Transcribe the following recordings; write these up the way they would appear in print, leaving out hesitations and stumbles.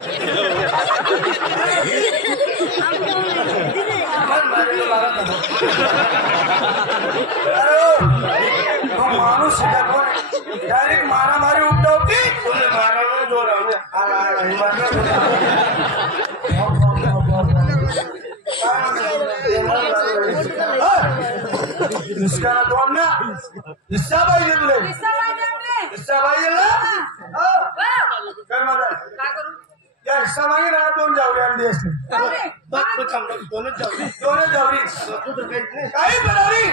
माणूस डायरेक्ट मारामारी उपटवती मारा जोर इसका दोन ना हिस्सा पाहिजे तुला हिस्सा पाहिजे ना कर माझा या हिस्सा मागे ना दोन जावरी आणली असते दोनच जावरी काही बनवली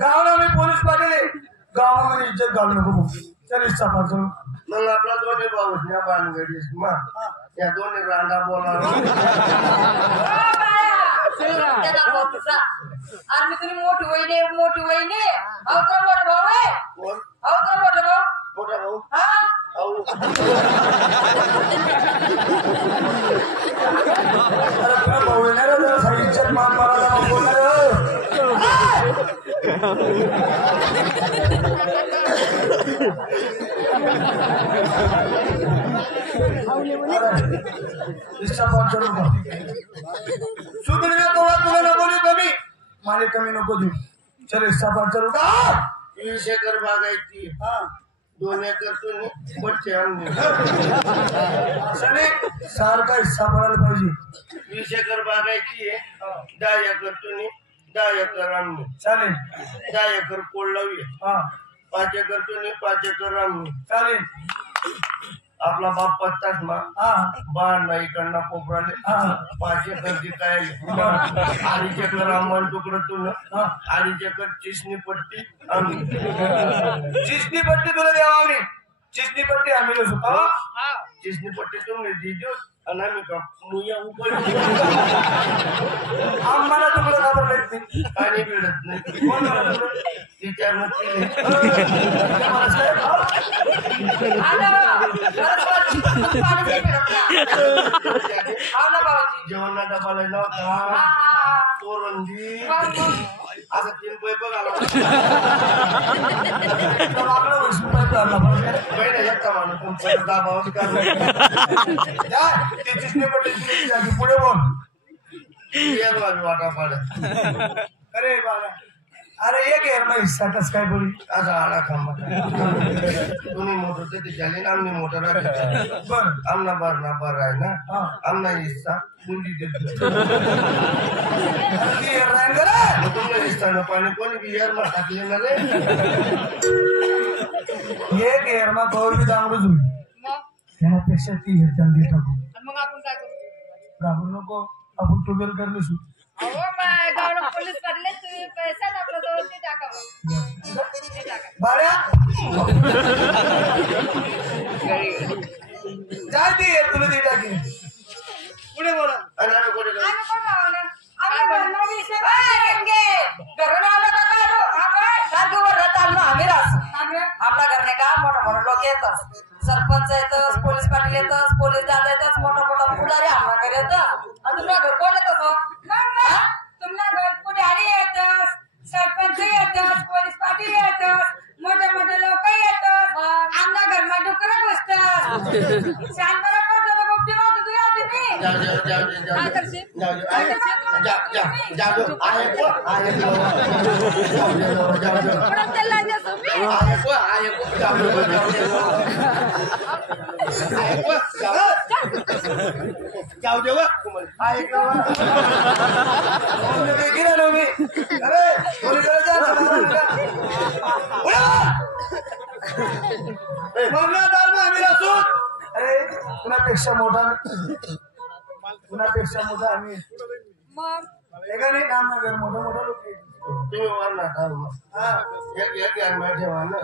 गावाला मी पोलीस पाटील गावामध्ये इज्जत घालू नको चल हिस्सा पाडतो मग आपला दोन्ही भाऊ या बांधगडी या दोन्ही रांडा बोला आणि तुम्ही मोठी वहिनी अहो तर मोठा भाऊ आहे अहो तर मोठा भाऊ हा भाऊ येणार इज्जत मान मारायला बोलणार सुधीर तुला नको देऊ कमी मला कमी नको देऊ चल हिस्सा पाठ चालू का 20 एकर बागायची 2 एकर तुम्ही बच्चे आणले सारखा हिस्सा पडायला पाहिजे 20 एकर बागायची 10 एकर तुम्ही 10 एकर आणले चालेल 10 एकर कोळ लावली 5 एकर तुम्ही 5 एकर आणले चालेल आपला बाप पत्ताच मा बाण नाही कडना कोपराले 5 एकर जी काय 2.5 एकर आंबण तुकडं तुला 2.5 एकर चिसणी पट्टी आम्ही चिसणी पट्टी तुला द्यावा चिसणी पट्टी आम्ही नसू चिसणी पट्टी तुम्ही दिजो आणि आम्ही का मुया उपर आम्हाला तुकडं खबर नाही पाणी मिळत नाही तिच्या जेवणा डबाला नव्हता तोरंजी असं 3 पैप घाला माणूस दाबावर पुढे बोल वाटा पाड अरे बाळा अरे एक यार मग हिस्सा कस काय बोली असा आला खांबा तुम्ही मोटर ते झाले ना आमने मोटर बर आमना बार ना बार आहे ना आमना हिस्सा बुंदी देतो तुमचा हिस्सा न पाणी कोणी बी यार मा टाकले ना रे एक यार मा गौर बी दांगडूच होईल त्यापेक्षा ती हेर चालली टाकू मग आपण काय करू घाबरू नको आपण टुबेल करलेसू पोलीस पडले तुम्ही पैसा टाकला तर ते टाकावं बाळ्या जाते तुला ते टाकी पुढे बोला आपल्या घरने का मोठा मोठा लोक येतात सरपंच येतच पोलीस पाटील येतच पोलीस दादा येतच मोठा मोठा पुढारी आमच्याकडे येतात आणि तुमच्या घर कोण येत तुमच्या घर पुढारी येतच सरपंच येतच पोलीस पाटील येतच मोठे मोठे लोक येतात आमच्या घरमा डुकर बसतात शांतरा करतो गोष्टी मागतो तू यादी जाऊ देवा कुणापेक्षा मोठा कुणापेक्षा मोठा आम्ही मग एका नाही काम ना घर मोठं मोठं लोक आहेत. तुम्ही वरला थांबा हा. एक ध्यान ठेवा ना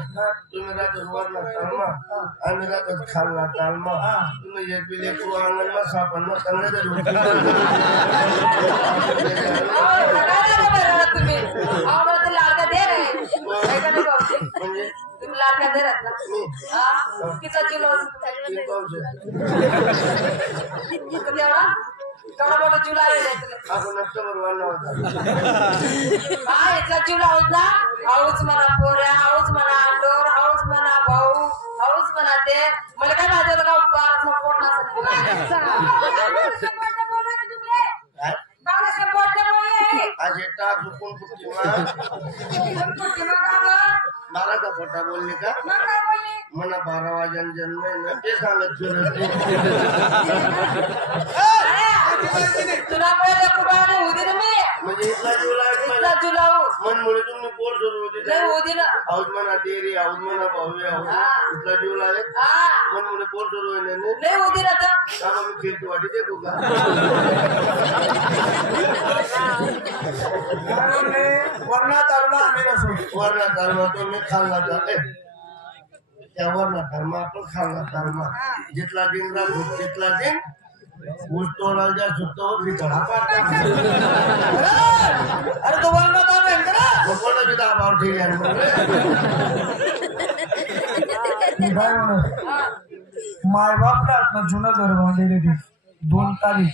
तुम्ही राहतात वरला तालमा आम्ही राहतात खालला तालमा तुम्ही एक बिले अंगणला सापडला चांगले तर तुम्ही आवडत लाडका दे रे म्हणजे तुम्ही लाडका दे राहत ना हा किती किलो तेवढा केवढा मोठा जीव लावलेला आहे तुला आपण नक्कीवर वरला होता हा इथला जीव लावत ना हाऊस म्हणा पोऱ्या हाऊस म्हणा अंडोर हाऊस म्हणा भाऊ हाऊस म्हणा ते मला काय माहिती होतं का बाराच पोट आज एकटा चुकून कुठली बाराचा खोटा बोलले का मला 12 वाजन जन्म आहे ना ते सांगत फिरत तुला पहिले कुठं होऊ दे मी म्हणजे इथला जीव इथला जीव लावू मनमुळे तुम्ही पोट सुरू होते नाही होऊ दे ना आऊज म्हणा देरी आऊज म्हणा भाऊ इथला जीव लागेल हा मनमुळे पोट सुरू होईल नाही होऊ दे ना तर त्यामुळे मी खिडकी वाटी देतो का वर्णात आला आम्ही नसू वरला धर्म तो मी खाल्ला जाते त्या वरला धर्म आपण खाल्ला धर्म जिथला दिन राहतो तिथला दिन ऊस तोडायला ज्या सुटतो बिचडा पाडता अरे तो वर्णात आला कोणा बी दाबावर ठेवी आणि काय म्हणत मायबापला जुनं घर बांधलेले ते 2 तारीख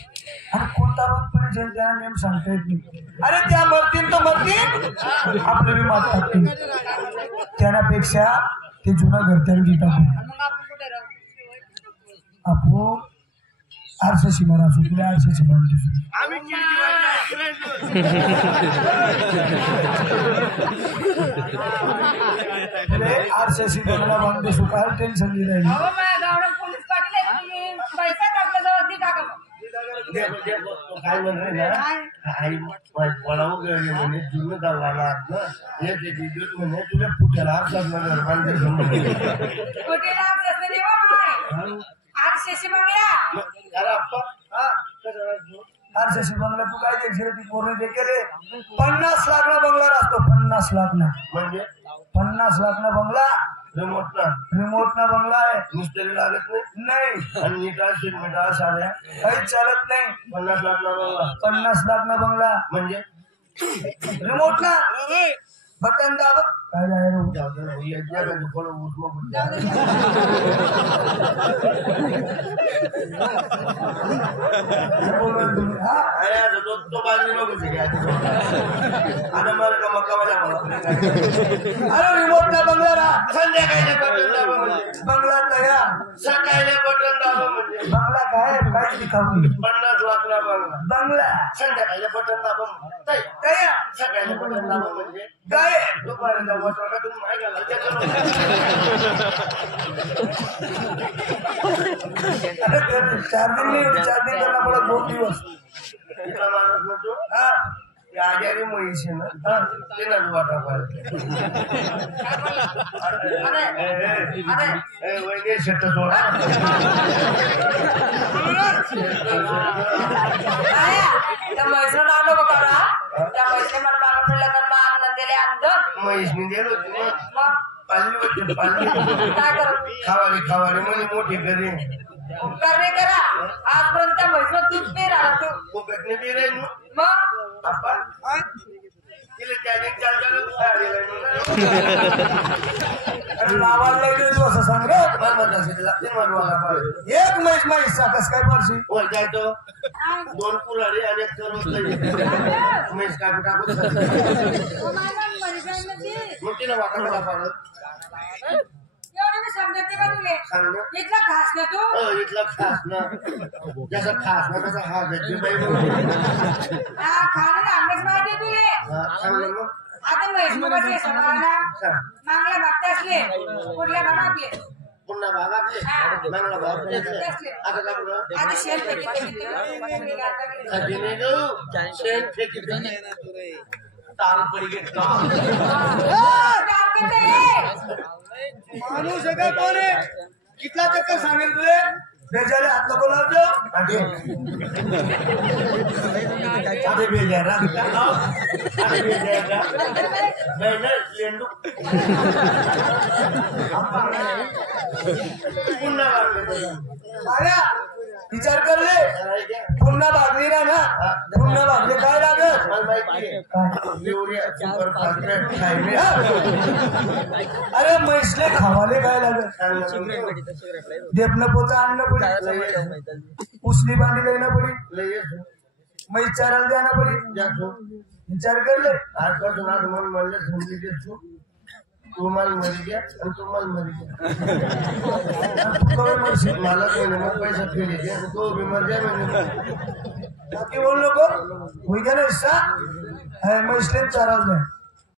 आणि कोणता रोज पुढे त्यांना नेम सांगता येत नाही अरे त्या मरतील तर मरतील आपलं बी मात टाकतील त्यापेक्षा ते जुनं घर त्याला घेतात मग आपण कुठे राहू आपण आरशाची म्हणा असू तुला आरशाची म्हणते आम्ही आरशाची बंगला बांधते सु काय टेन्शन नाही राहिली अहो माझ्या गावाला पोलीस पाटील आहेत तुम्ही पैसा टाकला जवळ ती टाका मग. काय म्हणते ना आई पळावं गेले म्हणे जुनं दरवाला ना एक विद्युत म्हणे तुला फुट्याला आरशात कुठे लांब असते देवा माय आरशेशी बंगला आरशाची बंगला तू काय देखील ती पूर्ण केले 50 लाख ना बंगला असतो 50 लाख ना म्हणजे 50 लाख ना बंगला रिमोट ना बंगला आहे मिस्त्री लागत नाही आणि मीठा शिरमिठा साड्या काहीच चालत नाही 50 लाख ना बंगला 50 लाख ना बंगला म्हणजे रिमोट ना बटन दाब काय आहे रे जाऊ दे ना, यज्ञाचं फळ उठमं जाऊ दे. हा अरे आता तो बाजरी नको शिके आता मला का मक्का माझ्या अरे रिमोट ना बंगला ना संध्याकाळी बटन दाबा म्हणजे बंगला तयार सकाळी बटन दाबा म्हणजे बंगला काय काय दिखावली 50 लाख ना बंगला बंगला संध्याकाळी बटन दाबा तयार सकाळी बटन दाबा म्हणजे काय दुपारच्या वाटवा तुम्ही माहिती घाला अरे 4 दिन नाही 4 दिन करना पड़ा 2 दिवस इथला माणूस म्हणतो हा आजारी म्हैस आहे ना ते ना वाटा पाडते वैगे शेत सोडा त्या म्हैसून आलो बघा ना त्या म्हैसने मला मागं लग्न आनंद दिले अंधन म्हैसनी दिली होती ना मग पाळली होती पाळली काय करत खावाली म्हणजे मोठी घरी करणे करा आजपर्यंत त्या म्हैसून दूध पे राहिला तू कोकटने बी राहील मग आपण तिला त्या दिन चार अरे लावायला लागले तू असं सांग रे एक म्हैस कस काय पारशी वर जायतो 2 कुलारी आणि 1 सर्वच म्हैस कापू टाकू मग तिला वाटायला पाडत एवढे मी समजते का तुले सांग इथला खास ना तू इथला खास ना जसा खास ना तसा हा भेटली बाई खाण्याला आंबेच माहिती तुले सांग मग आता म्हैस बसले सकाळला मागल्या मागते असले कुठल्या भागातले पुन्हा भागातले चांगला भाग आता का आता शेण फेकी कधी नाही गो शेण फेकी ताल पडी घेतला माणूस आहे का कोण आहे कितला चक्कर सांगेल तुले बेजारे हात नको लावतो अरे बेजारा अरे बेजारा लेंडू पुन्हा आया विचार करले पुन्हा भागली ना ना पुन्हा भागले काय लागत मला माहिती आहे युरिया सुपर फॉस्फेट खायले अरे म्हैसले खावाले काय लागत देपन पोता आणणं पडी उसली बांधी देणं पडी म्हैस चारायला द्यायला पडी विचार करले आजपासून आज मन म्हणलं समजी देतो तुम्हाला मरी घ्या आणि तुम्हाला मरी घ्या मला कोणी मग पैसा फेरी द्या तो बिमार द्या बाकी बोल नको होई गेला हिस्सा म्हैसले चारायला द्या